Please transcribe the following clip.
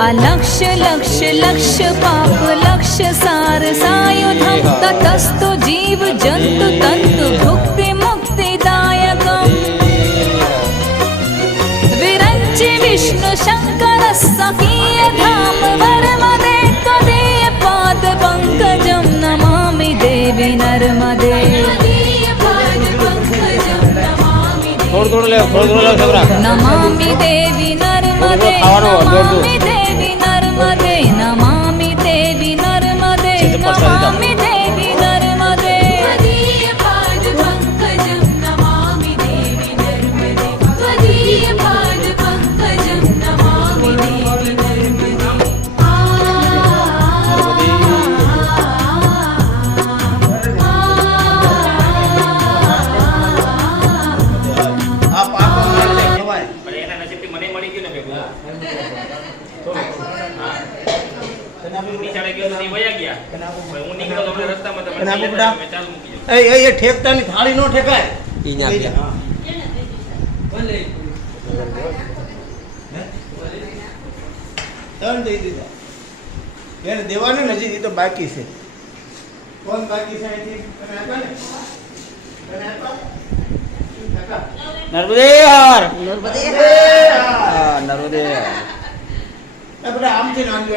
अलक्ष्य लक्ष्य लक्ष्य पाप लक्ष्य सार सायुधम ततस्तु जीव जंतु तंतु भुक्ति मुक्तिदायकम् विरंचि विष्णु शंकर सखीय धाम वर्मदे त्वदीय पाद पंकजं नमामि देवी नर्मदे नमामि देवी नर्मदे नमामि देवी नर्मदे नमामि देवी नर्मदे नमामि देवी नर्मदे त्वदीय पाद पंकजं नमामि देवी नर्मदे त्वदीय पाद पंकजं नमामि देवी नर्मदे ઠેકતાની થાળી નો ઠેકાય ત્રણ દઈ દીધા એને દેવાનું નથી એ તો બાકી છે કોણ બાકી છે નર્મદે હર નર્મદે હર આપણે આમથી નાંદવેડ